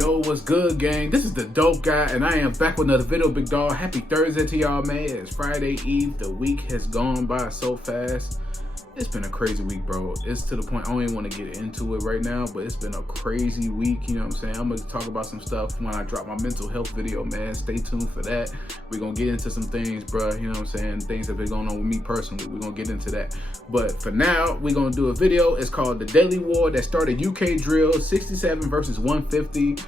Yo, what's good, gang? This is the Dope Guy, and I am back with another video, big dog. Happy Thursday to y'all, man. It's Friday Eve. The week has gone by so fast. It's been a crazy week, bro. It's to the point I don't even want to get into it right now, but it's been a crazy week, you know what I'm saying? I'm going to talk about some stuff when I drop my mental health video, man. Stay tuned for that. We're going to get into some things, bro, you know what I'm saying? Things that have been going on with me personally. We're going to get into that. But for now, we're going to do a video. It's called The Deadly War that started UK Drill, 67 versus 150.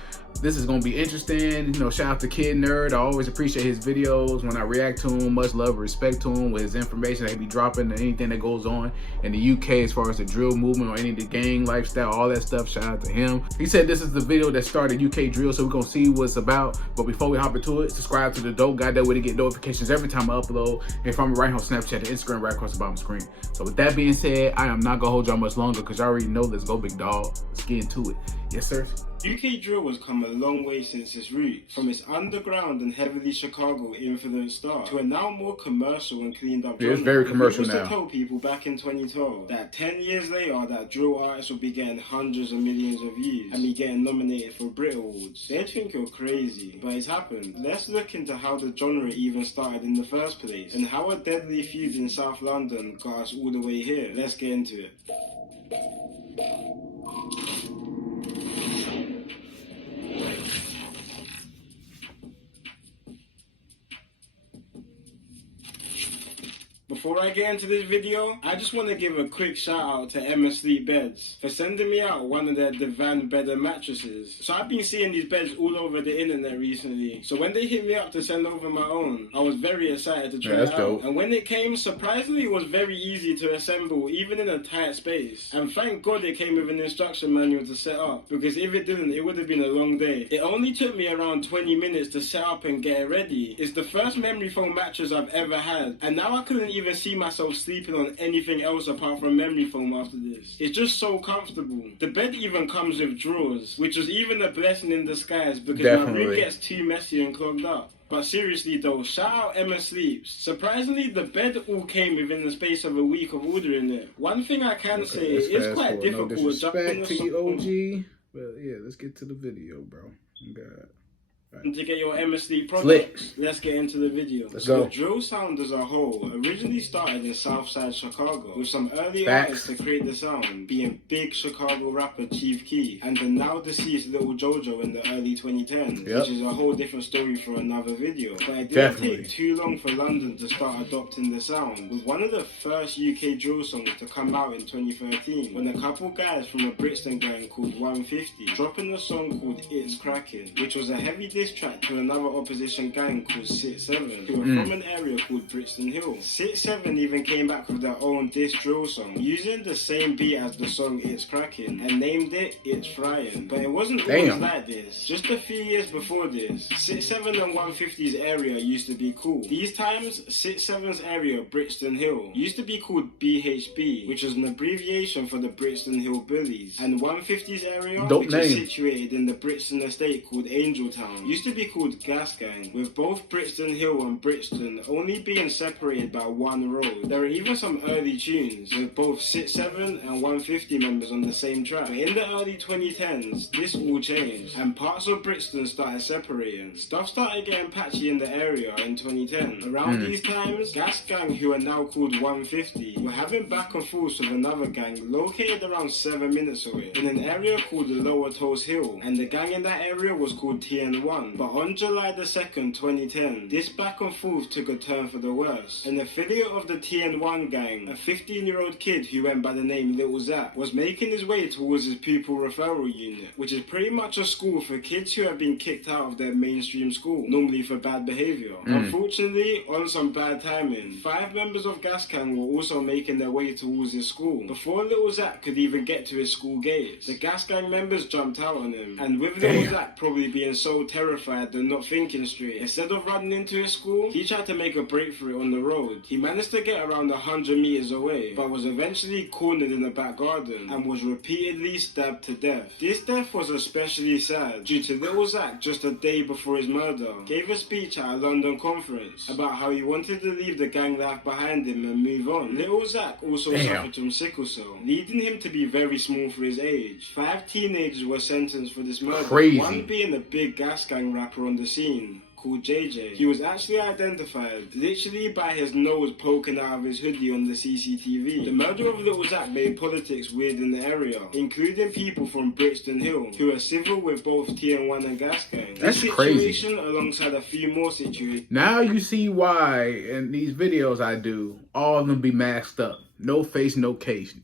This is going to be interesting. You know, shout out to Kid Nerd. I always appreciate his videos when I react to him. Much love, respect to him with his information that he be dropping and anything that goes on in the UK as far as the drill movement or any of the gang lifestyle, all that stuff. Shout out to him. He said this is the video that started UK Drill, so we're going to see what it's about. But before we hop into it, subscribe to the Dope Guy. That way to get notifications every time I upload. And follow me right on Snapchat and Instagram right across the bottom screen. So with that being said, I am not going to hold y'all much longer because y'all already know. Let's go, big dog. Let's get into it. Yes, sir. UK drill has come a long way since its roots, from its underground and heavily Chicago-influenced start to a now more commercial and cleaned up genre. It's very commercial now. I told people back in 2012 that 10 years later that drill artists would be getting hundreds of millions of views and be getting nominated for Brit Awards. They'd think you're crazy, but it's happened. Let's look into how the genre even started in the first place and how a deadly feud in South London got us all the way here. Let's get into it. Before I get into this video, I just want to give a quick shout out to Emma Sleep Beds for sending me out one of their divan bed and mattresses. So I've been seeing these beds all over the internet recently. So when they hit me up to send over my own, I was very excited to try it out. Dope. And when it came, surprisingly it was very easy to assemble, even in a tight space. And thank God it came with an instruction manual to set up, because if it didn't, it would have been a long day. It only took me around 20 minutes to set up and get it ready. It's the first memory foam mattress I've ever had, and now I couldn't even see myself sleeping on anything else apart from memory foam after this. It's just so comfortable. The bed even comes with drawers, which was even a blessing in disguise because my room gets too messy and clogged up. But seriously though, shout out Emma Sleeps. Surprisingly, the bed all came within the space of a week of ordering it. One thing I can say is it's quite difficult adjusting to you, OG. Well, yeah, let's get to the video, bro. God. And to get your Emma Sleep products, let's get into the video. Let's go. The drill sound as a whole originally started in Southside Chicago with some early artists to create the sound, being big Chicago rapper Chief Keef and the now deceased Little Jojo in the early 2010s, which is a whole different story for another video. But it didn't take too long for London to start adopting the sound, with one of the first UK drill songs to come out in 2013, when a couple guys from a Brixton gang called 150 dropping a song called It's Crackin', which was a heavy diss track to another opposition gang called 6-7, who were from an area called Brixton Hill. 6-7 even came back with their own diss drill song, using the same beat as the song It's Crackin', and named it It's Fryin'. But it wasn't always like this. Just a few years before this, 6-7 and 150's area used to be cool. These times, 6-7's area, Brixton Hill, used to be called BHB, which was an abbreviation for the Brixton Hill Bullies, and 150's area, which is situated in the Brixton estate called Angeltown, used to be called Gas Gang, with both Brixton Hill and Brixton only being separated by one road. There are even some early tunes with both 6-7 and 150 members on the same track. But in the early 2010s, this all changed, and parts of Brixton started separating. Stuff started getting patchy in the area in 2010. Around these times, Gas Gang, who are now called 150, were having back and forth with another gang located around 7 minutes away, in an area called the Lower Toes Hill, and the gang in that area was called TN1. But on July the 2nd, 2010, this back and forth took a turn for the worse. An affiliate of the TN1 gang, a 15-year-old kid who went by the name Little Zap, was making his way towards his pupil referral unit, which is pretty much a school for kids who have been kicked out of their mainstream school, normally for bad behaviour. Unfortunately, on some bad timing, 5 members of Gas Gang were also making their way towards his school. Before Little Zap could even get to his school gates, the Gas Gang members jumped out on him, and with Little Zap probably being so terrified terrified and not thinking straight. Instead of running into his school, he tried to make a break for it on the road. He managed to get around 100 meters away, but was eventually cornered in the back garden and was repeatedly stabbed to death. This death was especially sad due to Little Zach, just a day before his murder, gave a speech at a London conference about how he wanted to leave the gang life behind him and move on. Little Zach also suffered from sickle cell, leading him to be very small for his age. 5 teenagers were sentenced for this murder, one being a big gas gang rapper on the scene called JJ. He was actually identified literally by his nose poking out of his hoodie on the CCTV. The murder of Little Zach made politics weird in the area, including people from Brixton Hill, who are civil with both TN1 and Gas Gang. That's this situation, alongside a few more situations. Now you see why in these videos I do, all of them be masked up. No face, no case.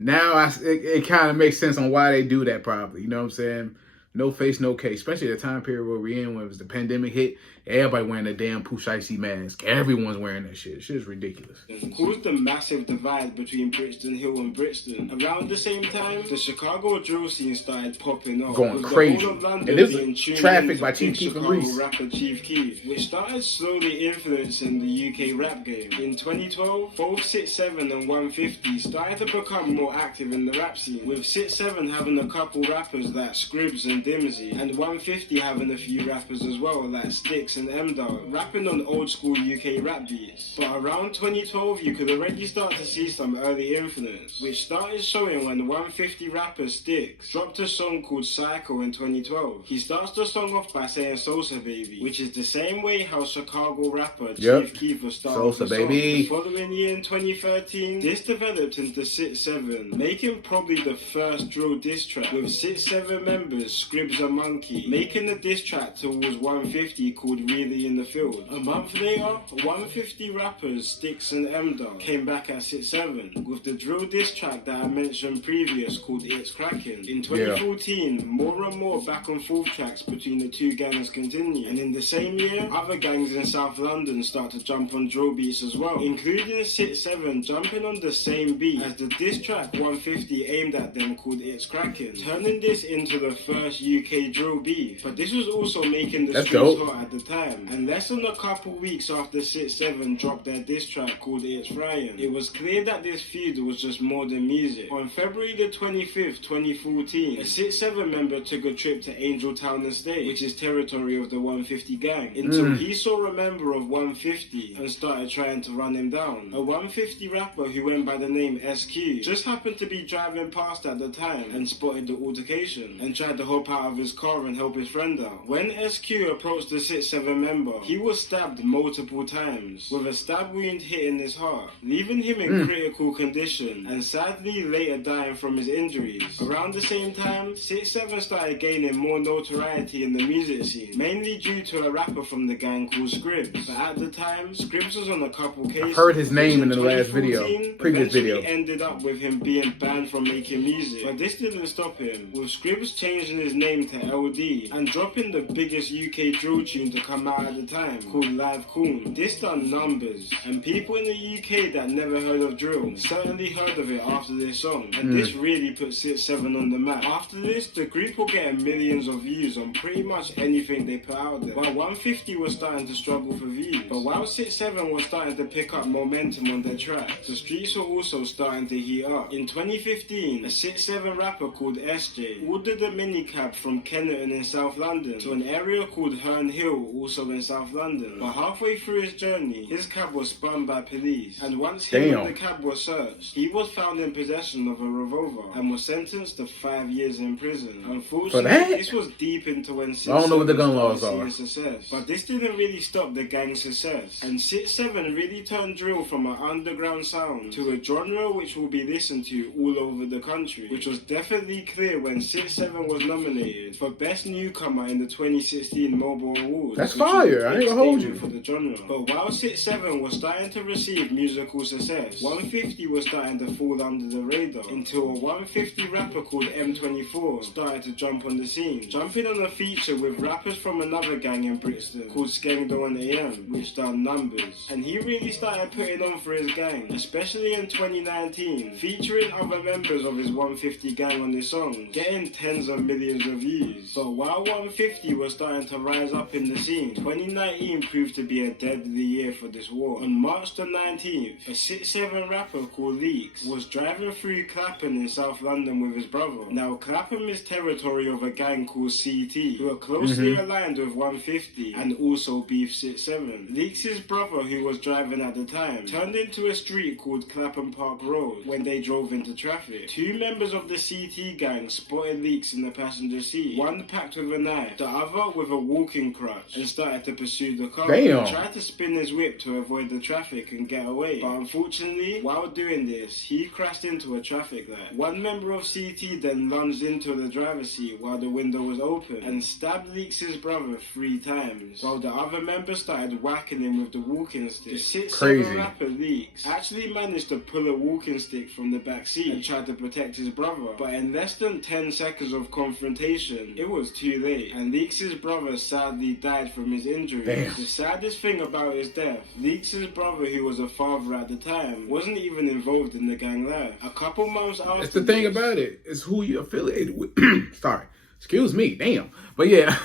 Now it kind of makes sense on why they do that probably. You know what I'm saying? No face, no case. Especially the time period where we're in when it was the pandemic hit. Everybody wearing a damn Pooh Shiesty mask. Everyone's wearing that shit. Shit's ridiculous. Caused a massive divide between Brixton Hill and Brixton. Around the same time, the Chicago drill scene started popping off. Going crazy. And this is Traffic by Chief Keef and Reese. Rapper Chief Keef, which started slowly influencing the UK rap game. In 2012, both 6-7 and 150 started to become more active in the rap scene, with 6-7 having a couple rappers like Scribs and Dimsy, and 150 having a few rappers as well like Styx and M-Dog, rapping on old school UK rap beats. But around 2012 you could already start to see some early influence, which started showing when 150 rapper Styx dropped a song called Psycho in 2012. He starts the song off by saying Sosa Baby, which is the same way how Chicago rapper Chief Keef was starting Sosa Baby. The following year in 2013, this developed into 6-7, making probably the first drill diss track, with 6-7 members Scribs and Monkey making a diss track towards 150 called Really in the Field. A month later, 150 rappers Styx and M-Dog came back at 6-7 with the drill diss track that I mentioned previous called It's Crackin'. In 2014, more and more back and forth tracks between the two gangs continue, and in the same year, other gangs in South London start to jump on drill beats as well, including 6-7 jumping on the same beat as the diss track 150 aimed at them called It's Crackin', turning this into the first UK drill beef. But this was also making the streets hot at the time, and less than a couple weeks after 6-7 dropped their diss track called It's Frying, it was clear that this feud was just more than music. On February the 25th, 2014, a 6-7 member took a trip to Angel Town Estate, which is territory of the 150 gang, until he saw a member of 150 and started trying to run him down. A 150 rapper who went by the name SQ just happened to be driving past at the time and spotted the altercation and tried to hop out of his car and help his friend out. When SQ approached the 6-7 member, he was stabbed multiple times, with a stab wound hitting his heart, leaving him in critical condition and sadly later dying from his injuries. Around the same time, 6-7 started gaining more notoriety in the music scene, mainly due to a rapper from the gang called Scribs. But at the time, Scribs was on a couple cases. I've heard his name in the last video, previous video. Ended up with him being banned from making music, but this didn't stop him, with Scribs changing his name to LD and dropping the biggest UK drill tune to come out at the time, called Live Coon. This done numbers, and people in the UK that never heard of drill certainly heard of it after this song, and this really put 6-7 on the map. After this, the group were getting millions of views on pretty much anything they put out there, while 150 was starting to struggle for views. But while 6-7 was starting to pick up momentum on their tracks, the streets were also starting to heat up. In 2015, a 6-7 rapper called SJ ordered a minicab from Kennerton in South London to an area called Herne Hill, also in South London. But halfway through his journey, his cab was spun by police, and once him and the cab were searched, he was found in possession of a revolver and was sentenced to 5 years in prison. Unfortunately, this was deep into when 6-7 I don't know what the gun laws are. Success. But this didn't really stop the gang's success, and 6-7 really turned drill from an underground sound to a genre which will be listened to all over the country, which was definitely clear when 6-7 was nominated for Best Newcomer in the 2016 Mobile Awards. That's which fire. was a I ain't big gonna hold statement you. for the genre. But while 6-7 was starting to receive musical success, 150 was starting to fall under the radar until a 150 rapper called M24 started to jump on the scene, jumping on a feature with rappers from another gang in Brixton called Skengdo and AM, which done numbers. And he really started putting on for his gang, especially in 2019, featuring other members of his 150 gang on his songs, getting tens of millions of views. But while 150 was starting to rise up in the scene, 2019 proved to be a deadly year for this war. On March the 19th, a 6-7 rapper called Leaks was driving through Clapham in South London with his brother. Now Clapham is territory of a gang called CT, who are closely aligned with 150 and also beef 6-7. Leaks' brother, who was driving at the time, turned into a street called Clapham Park Road when they drove into traffic. Two members of the CT gang spotted Leaks in the passenger seat, one packed with a knife, the other with a walking crutch, and started to pursue the car. He tried to spin his whip to avoid the traffic and get away, but unfortunately, while doing this, he crashed into a traffic light. One member of CT then lunged into the driver's seat while the window was open and stabbed Leaks' brother 3 times, while the other member started whacking him with the walking stick. The 6-7 rapper Leaks actually managed to pull a walking stick from the back seat and tried to protect his brother, but in less than 10 seconds of confrontation, it was too late, and Leaks' brother sadly died from his injuries. The saddest thing about his death, Leaks' brother, who was a father at the time, wasn't even involved in the gang life. A couple months after It's the thing about it. It's who you're affiliated with. Sorry. Excuse me, damn. But yeah,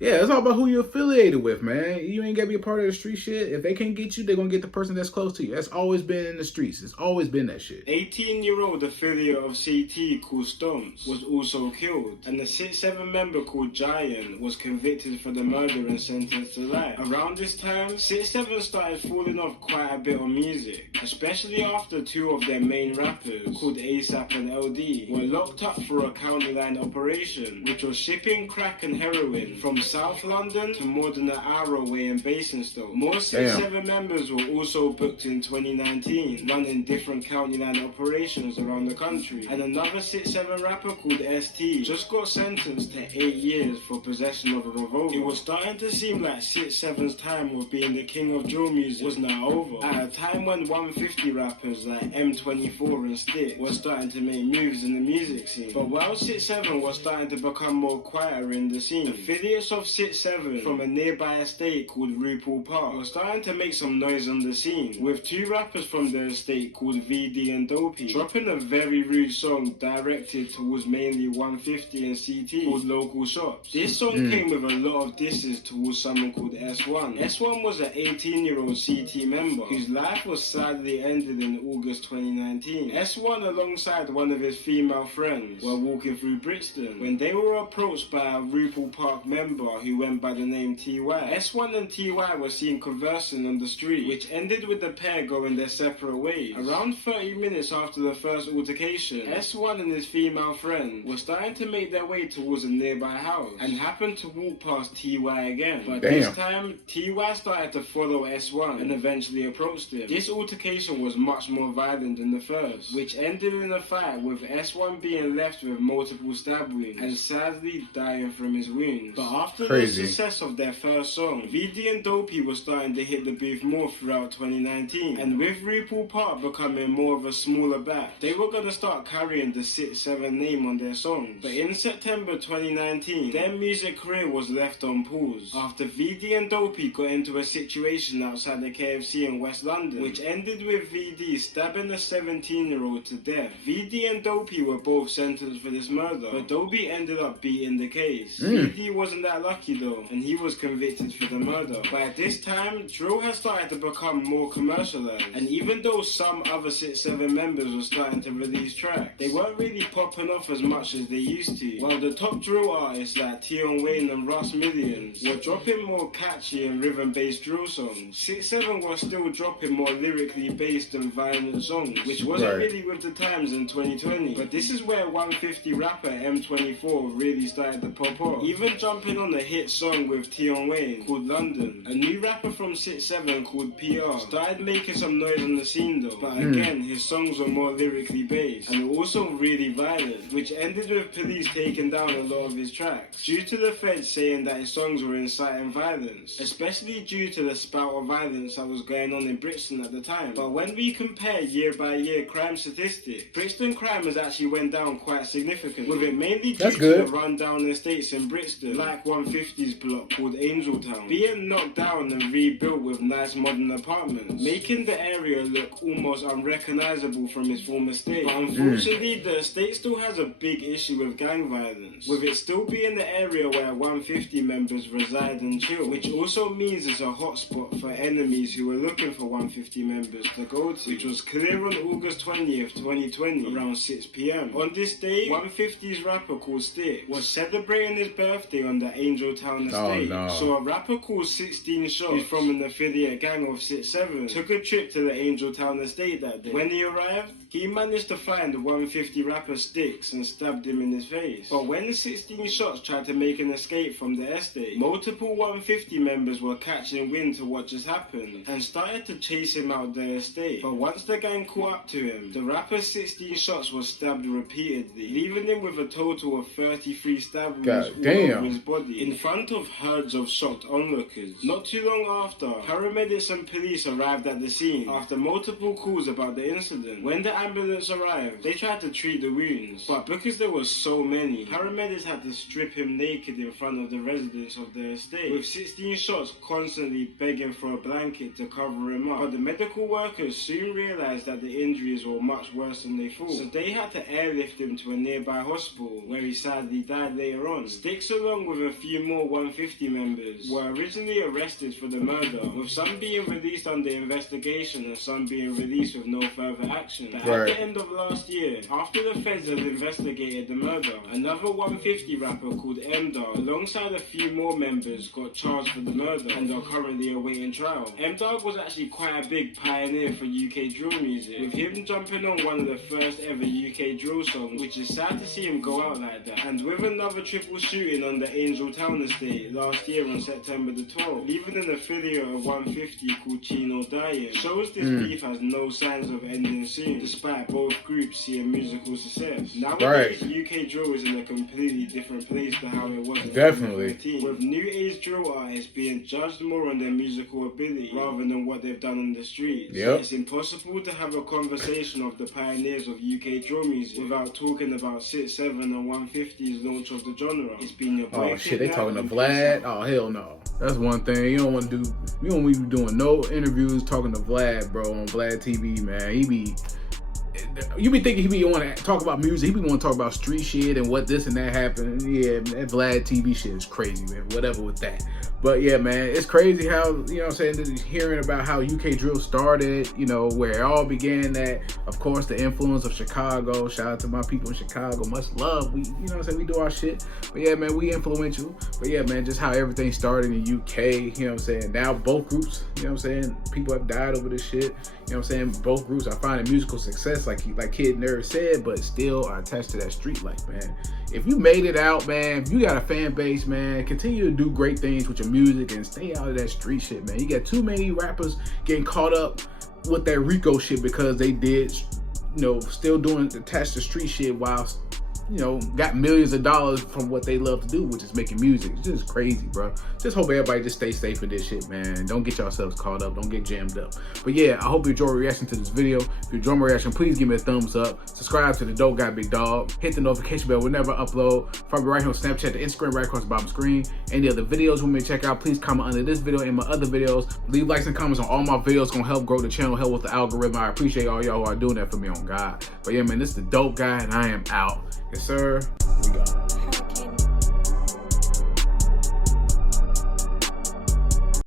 yeah, it's all about who you're affiliated with, man. You ain't gotta be a part of the street shit. If they can't get you, they're gonna get the person that's close to you. That's always been in the streets. It's always been that shit. 18-year-old affiliate of CT called Stomps was also killed, and the 6-7 member called Giant was convicted for the murder and sentenced to life. Around this time, 6-7 started falling off quite a bit on music, especially after 2 of their main rappers, called ASAP and LD, were locked up for a county line operation, which was shipping crack and heroin from South London to more than an hour away in Basingstoke. More 6-7 members were also booked in 2019, running different county line operations around the country. And another 6-7 rapper called ST just got sentenced to 8 years for possession of a revolver. It was starting to seem like 6-7's time of being the king of drill music was now over, at a time when 150 rappers like M24 and Stick were starting to make moves in the music scene. But while 6-7 was starting to become more quieter in the scene, affiliates of 6-7 from a nearby estate called RuPaul Park were starting to make some noise on the scene, with 2 rappers from the estate called VD and Dopey dropping a very rude song directed towards mainly 150 and CT called Local Shops. This song came with a lot of disses towards someone called S1. S1 was an 18-year-old CT member whose life was sadly ended in August 2019. S1 alongside one of his female friends were walking through Brixton when they were approached by a RuPaul Park member who went by the name TY. S1 and TY were seen conversing on the street, which ended with the pair going their separate ways. Around 30 minutes after the first altercation, S1 and his female friend were starting to make their way towards a nearby house and happened to walk past TY again. But this time, TY started to follow S1 and eventually approached him. This altercation was much more violent than the first, which ended in a fight with S1 being left with multiple stab wounds and sadly dying from his wounds. But after the success of their first song, VD and Dopey were starting to hit the booth more throughout 2019, and with RuPaul Park becoming more of a smaller batch, they were going to start carrying the 6-7 name on their songs. But in September 2019, their music career was left on pause after VD and Dopey got into a situation outside the KFC in West London, which ended with VD stabbing a 17-year-old to death. VD and Dopey were both sentenced for this murder, but Dopey ended up beating the case. VD wasn't that lucky though, and he was convicted for the murder. But at this time, drill had started to become more commercialized, and even though some other 6-7 members were starting to release tracks, they weren't really popping off as much as they used to, while the top drill artists like Tion Wayne and Russ Millions were dropping more catchy and rhythm-based drill songs. 6-7 was still dropping more lyrically based and violent songs, which wasn't really with the times in 2020. But this is where 150 rapper M24 really started to pop off, even jumping on a hit song with Tion Wayne called London. A new rapper from 6'7" called PR started making some noise on the scene though, but again, his songs were more lyrically based and also really violent, which ended with police taking down a lot of his tracks due to the feds saying that his songs were inciting violence, especially due to the spout of violence that was going on in Brixton at the time. But when we compare year by year crime statistics, Brixton crime has actually went down quite significantly, with it mainly due to the rundown estates in Brixton, like 150's block called Angeltown, being knocked down and rebuilt with nice modern apartments, making the area look almost unrecognizable from its former state. But unfortunately, the estate still has a big issue with gang violence, with it still being the area where 150 members reside and chill, which also means it's a hotspot for enemies who are looking for 150 members to go to, which was clear on August 20th, 2020, around 6 p.m. On this day, 150's rapper called Stick was celebrating his birthday on the Angeltown estate. So a rapper called 16 Shots, who's from an affiliate gang of 6'7", took a trip to the Angeltown estate that day. When he arrived, he managed to find the 150 rapper Sticks and stabbed him in his face. But when the 16 Shots tried to make an escape from the estate, multiple 150 members were catching wind to what just happened and started to chase him out the estate. But once the gang caught up to him, the rapper 16 Shots was stabbed repeatedly, leaving him with a total of 33 stab wounds all over his body, in front of herds of shocked onlookers. Not too long after, paramedics and police arrived at the scene after multiple calls about the incident. When the ambulance arrived, they tried to treat the wounds, but because there were so many, paramedics had to strip him naked in front of the residents of the estate, with 16 Shots constantly begging for a blanket to cover him up. But the medical workers soon realized that the injuries were much worse than they thought, so they had to airlift him to a nearby hospital, where he sadly died later on. Sticks, along with a few more 150 members, were originally arrested for the murder, with some being released under investigation and some being released with no further action. But at the end of last year, after the feds had investigated the murder, another 150 rapper called M-Dog, alongside a few more members, got charged for the murder and are currently awaiting trial. M-Dog was actually quite a big pioneer for UK drill music, with him jumping on one of the first ever UK drill songs, which is sad to see him go out like that. And with another triple shooting on the Angeltown estate last year on September the 12th, leaving an affiliate of 150 called Chino dying, shows this beef has no signs of ending soon, despite both groups seeing musical success. Nowadays, UK drill is in a completely different place to how it was in 2013, with new age drill artists being judged more on their musical ability rather than what they've done on the streets. It's impossible to have a conversation of the pioneers of UK drill music without talking about 6'7" and 150's launch of the genre. It's been your boy. Oh shit, they talking to Vlad? Oh hell no. That's one thing you don't want to do. You don't want to be doing no interviews talking to Vlad, bro, on Vlad TV, man. You be thinking he be want to talk about music. He be want to talk about street shit and what this and that happened. Yeah, that Vlad TV shit is crazy, man. Whatever with that. But yeah, man, it's crazy how, you know what I'm saying, hearing about how UK drill started, you know, where it all began at, of course, the influence of Chicago. Shout out to my people in Chicago. Much love. We, you know what I'm saying, we do our shit. But yeah, man, we influential. But yeah, man, just how everything started in the UK, you know what I'm saying. Now both groups, you know what I'm saying, people have died over this shit. You know what I'm saying? Both groups are finding musical success, like Kid Nerd said, but still are attached to that street life, man. If you made it out, man, if you got a fan base, man, continue to do great things with your music and stay out of that street shit, man. You got too many rappers getting caught up with that Rico shit because they did, you know, still doing attached to street shit while, you know, got millions of dollars from what they love to do, which is making music. It's just crazy, bro. Just hope everybody just stay safe with this shit, man. Don't get yourselves caught up. Don't get jammed up. But yeah, I hope you enjoy reaction to this video. If you enjoy my reaction, please give me a thumbs up. Subscribe to the Dope Guy Big Dog. Hit the notification bell whenever I upload. Follow me right here on Snapchat, the Instagram right across the bottom screen. Any other videos you want me to check out, please comment under this video and my other videos. Leave likes and comments on all my videos. It's gonna help grow the channel, help with the algorithm. I appreciate all y'all who are doing that for me, on God. But yeah, man, this is the Dope Guy and I am out. Yes, sir. We got it.